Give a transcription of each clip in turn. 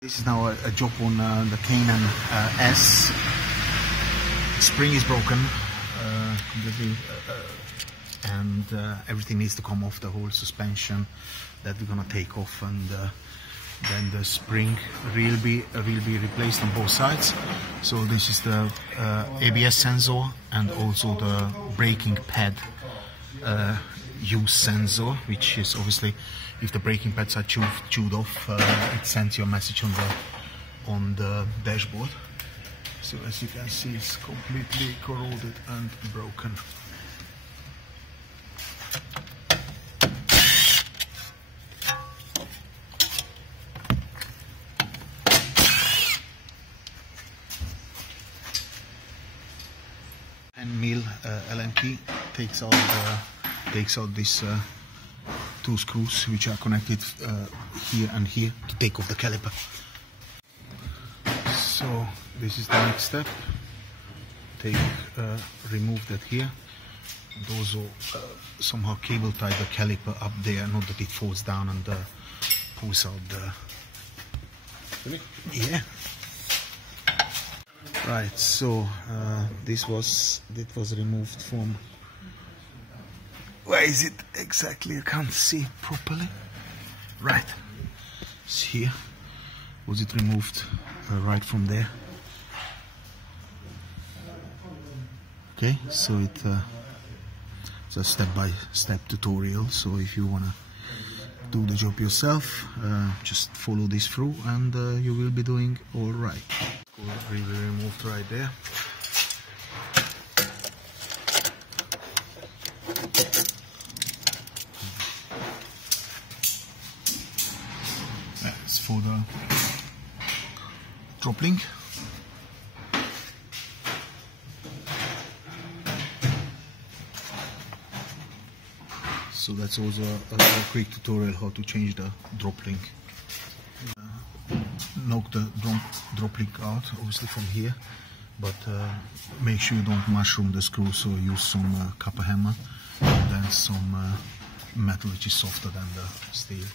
This is now a job on the Cayman S. Spring is broken completely, and everything needs to come off, the whole suspension that we're gonna take off, and then the spring will be replaced on both sides. So this is the ABS sensor and also the braking pad use sensor, which is obviously, if the braking pads are chewed off, it sends you a message on the dashboard. So as you can see, it's completely corroded and broken. And mill Allen key takes out this two screws which are connected here and here to take off the caliper. So this is the next step. Remove that here, and also somehow cable tie the caliper up there, not that it falls down and pulls out the... Really? Yeah. Right. So this was removed from... Where is it exactly? I can't see it properly. Right, it's here. Was it removed right from there? Okay, so it's a step-by-step tutorial. So if you wanna do the job yourself, just follow this through, and you will be doing all right. Really removed right there. That's for the drop link. So that's also a quick tutorial how to change the drop link. Knock the drop link out, obviously from here, but make sure you don't mushroom the screw, so use some copper hammer and then some metal which is softer than the steel.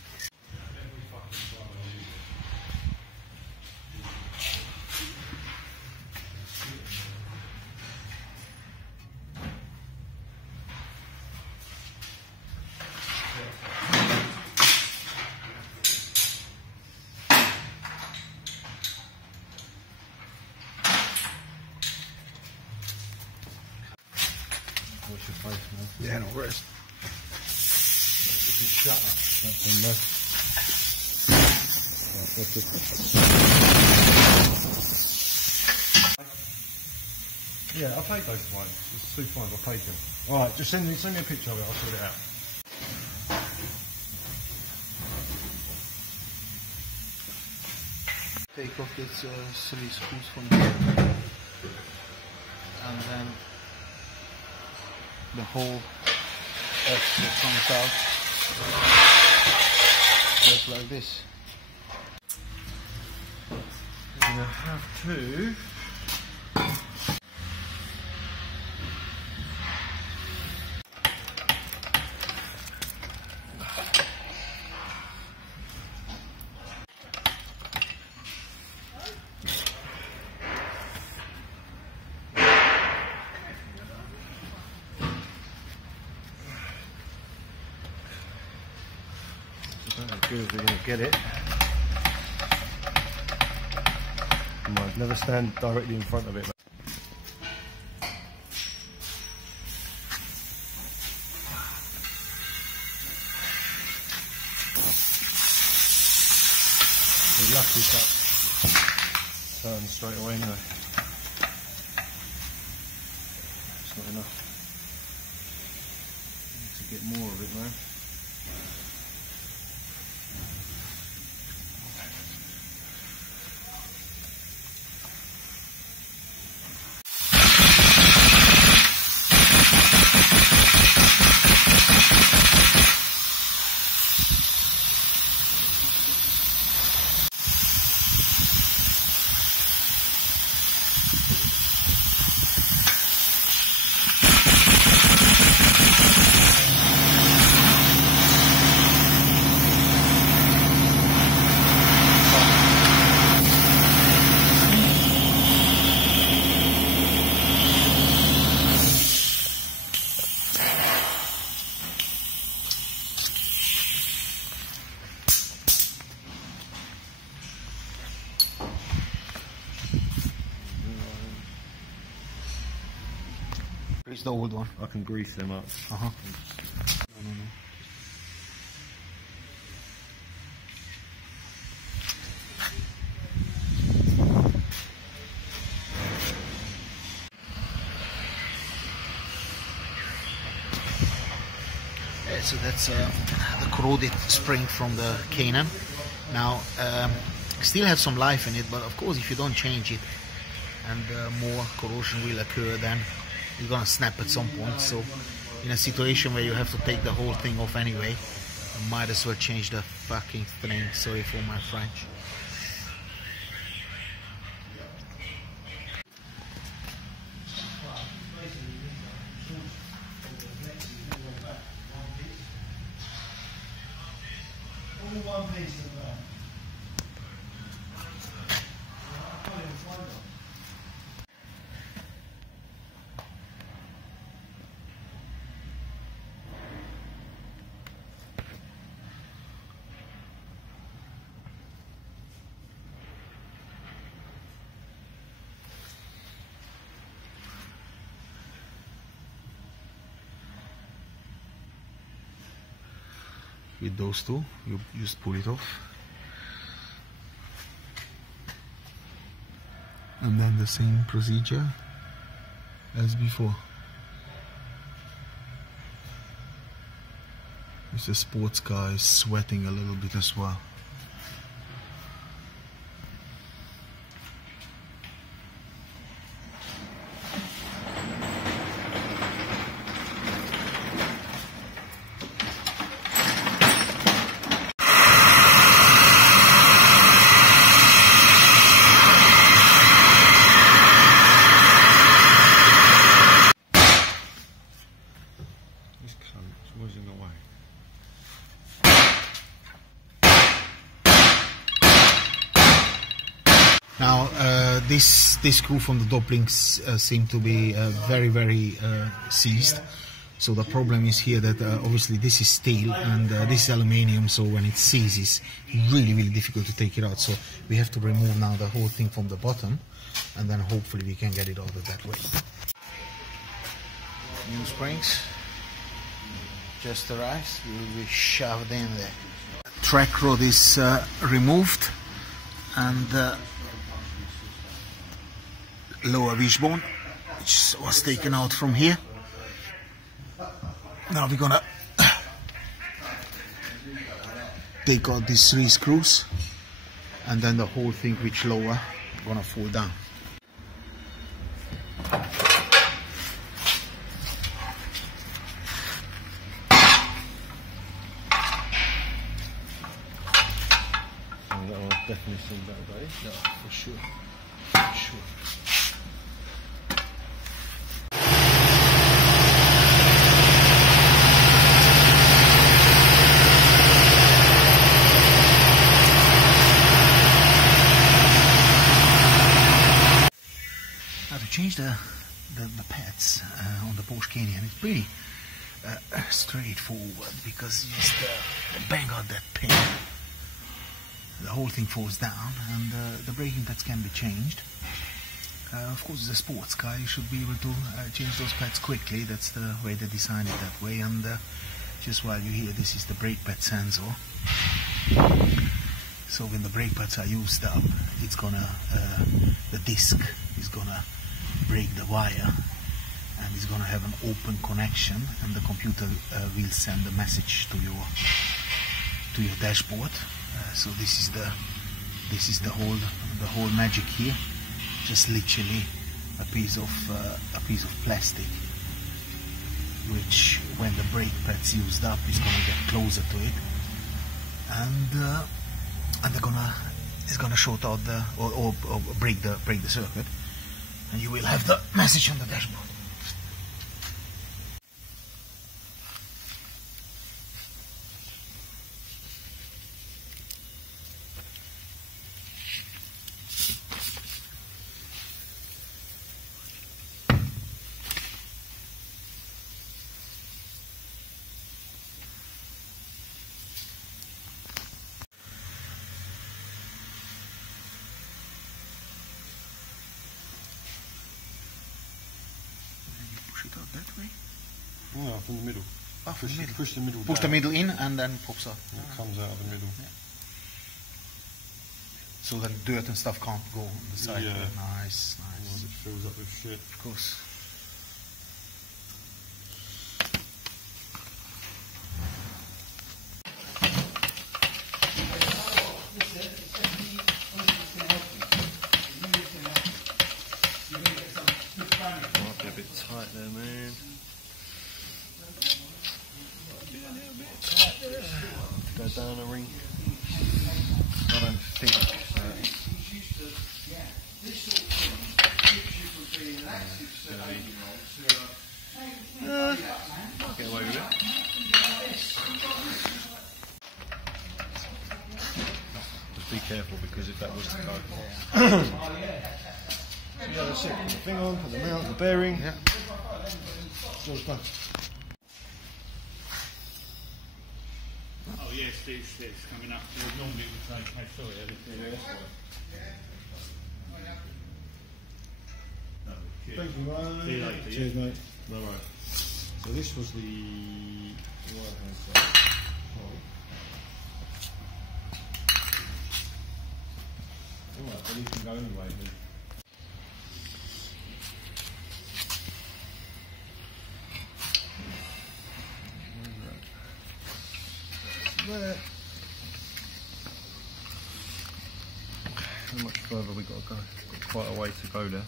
Wash your face, man. Yeah, no worries. This is shutter. That's in there. Right, what's this? Yeah, I'll take those ones. It's 2 fines, I'll take them. Alright, just send me a picture of it, I'll sort it out. Take off these 3 screws from here, and then the whole extra comes out just like this. You're going to have to... As good as we're going to get it. You might never stand directly in front of it. You're lucky if that turns straight away anyway. It's not enough. Need to get more of it, man. It's the old one. I can grease them up. Uh-huh. No. So that's the corroded spring from the Cayman. Now, still have some life in it, but of course if you don't change it and more corrosion will occur, then it's gonna snap at some point. So in a situation where you have to take the whole thing off anyway, you might as well change the fucking thing. Sorry for my French. With those two, you just pull it off, and then the same procedure as before. Mr. Sports car is sweating a little bit as well. Now this screw from the top links seem to be very seized. So the problem is here that obviously this is steel and this is aluminium, so when it seizes, really difficult to take it out. So we have to remove now the whole thing from the bottom, and then hopefully we can get it out of that way. New springs just arrived, will be shoved in there. Track rod is removed, and lower wishbone, which was taken out from here. Now we're gonna take out these 3 screws, and then the whole thing which lower gonna fall down. That will definitely seem better, buddy. Yeah, for sure. For sure. Now to change the pads on the Porsche Cayman, it's pretty straightforward, because you just bang out that pin. The whole thing falls down, and the braking pads can be changed. Of course, as a sports car, you should be able to change those pads quickly. That's the way they designed it that way. And just while you're here, this is the brake pad sensor. So when the brake pads are used up, it's gonna the disc is gonna break the wire, and it's gonna have an open connection, and the computer will send a message to your dashboard. So this is the whole magic here. Just literally a piece of plastic, which when the brake pad's used up is gonna get closer to it, and it's gonna short out or break the circuit, and you will have the message on the dashboard. No, from the middle. Oh, from the middle. Push the middle Push down. the middle in and then pops up. And it comes out of the middle. Yeah. So that dirt and stuff can't go on the side. Yeah. Nice, nice. Otherwise it fills up with shit. Of course. Might be a bit tight there, man. Might be a little bit tight there. Go down a ring. I don't think I'll get away with it. Just be careful because if that was to go. Yeah, that's it. Put the thing on, put the mount, the bearing. Yeah. So it's done. Oh yes, it's coming up. Normally we take, hey, sorry, Thank you, mate. See you later. Cheers, mate. No worries. So this was the right hand side. Alright, well you can go anyway then. There. How much further we got to go? Got quite a way to go there.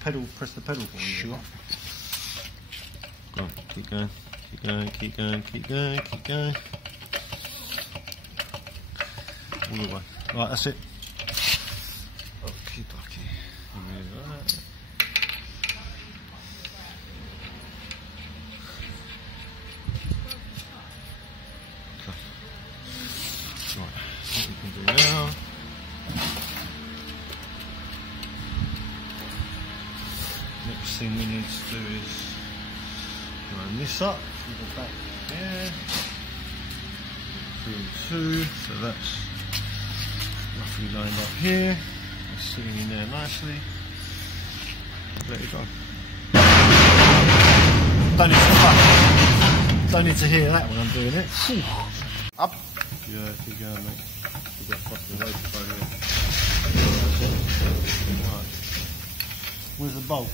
Pedal, press the pedal for me. Sure. Go on, keep going, keep going, keep going, keep going, keep going. All the way. Right, that's it. Okie dokie. Right. Right, what we can do now. Next thing we need to do is line this up with the back here. 3 and 2, so that's roughly lined up here. It's sitting in there nicely. Let it go. Don't need to hear that when I'm doing it. Up. Yeah, keep going, mate. We've got fucking way to go here. Right. Where's the bolt?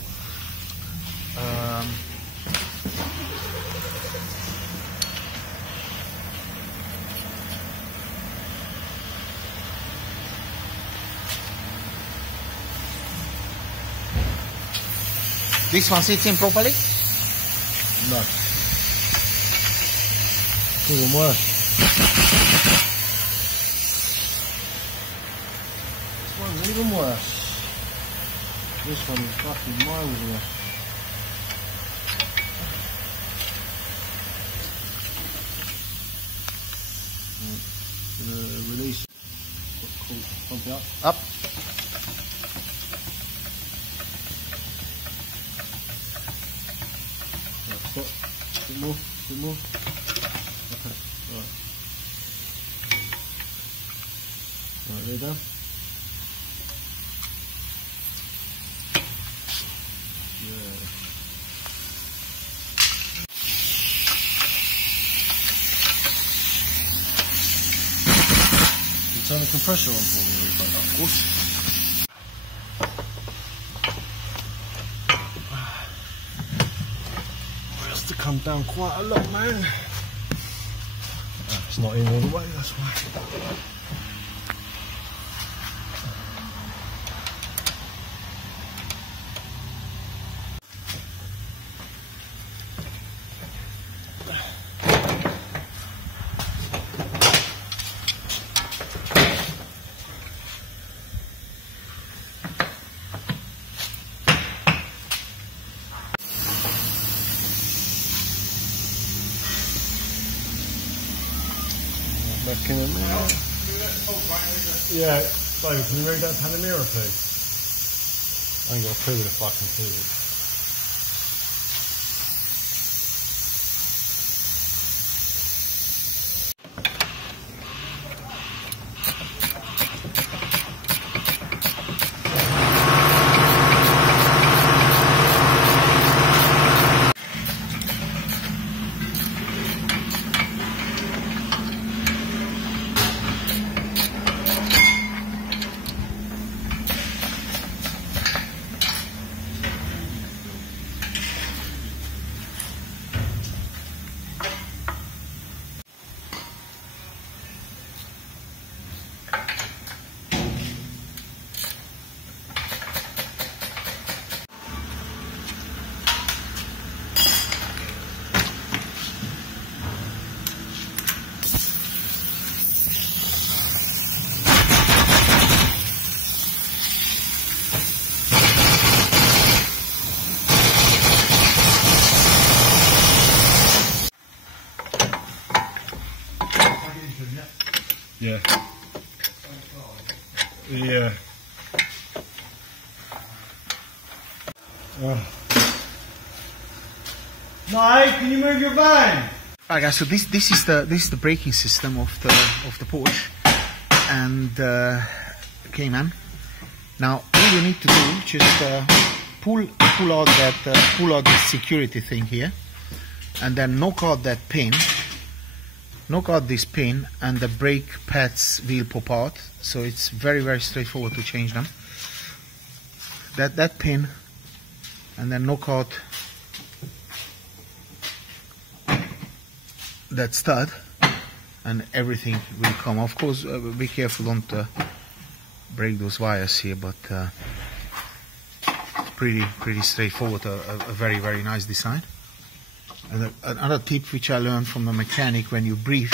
This one sits in properly? No. It's even worse. This one's even worse. This one is fucking miles worse. Release. Pump it up. Up. Right, stop. Bit more. Bit more. Okay. Right. Right, there down. Yeah. Turn the compressor on for me, of course. It has to come down quite a lot, man. It's not in all the way, that's why. Back in a minute. Yeah, Dave, can you read that Panamera, please? I ain't got a clue what the fucking key is. Yeah. Yeah. Oh. No, can you move your van? Right, guys. So this is the braking system of the Porsche and Cayman. Now all you need to do just pull out the security thing here, and then knock out that pin. Knock out this pin, and the brake pads will pop out. So it's very, very straightforward to change them. That pin, and then knock out that stud, and everything will come. Of course, be careful, don't break those wires here, but pretty straightforward. A very, very nice design. And another tip which I learned from the mechanic: when you breathe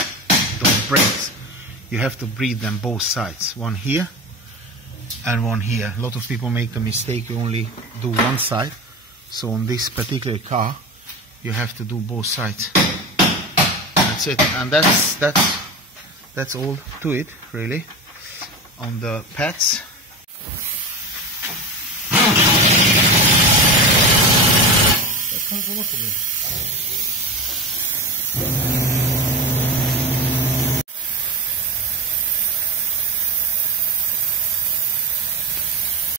those brakes, you have to breathe them both sides, one here and one here. A lot of people make the mistake, you only do one side. So on this particular car, you have to do both sides. That's it, and that's all to it, really, on the pads.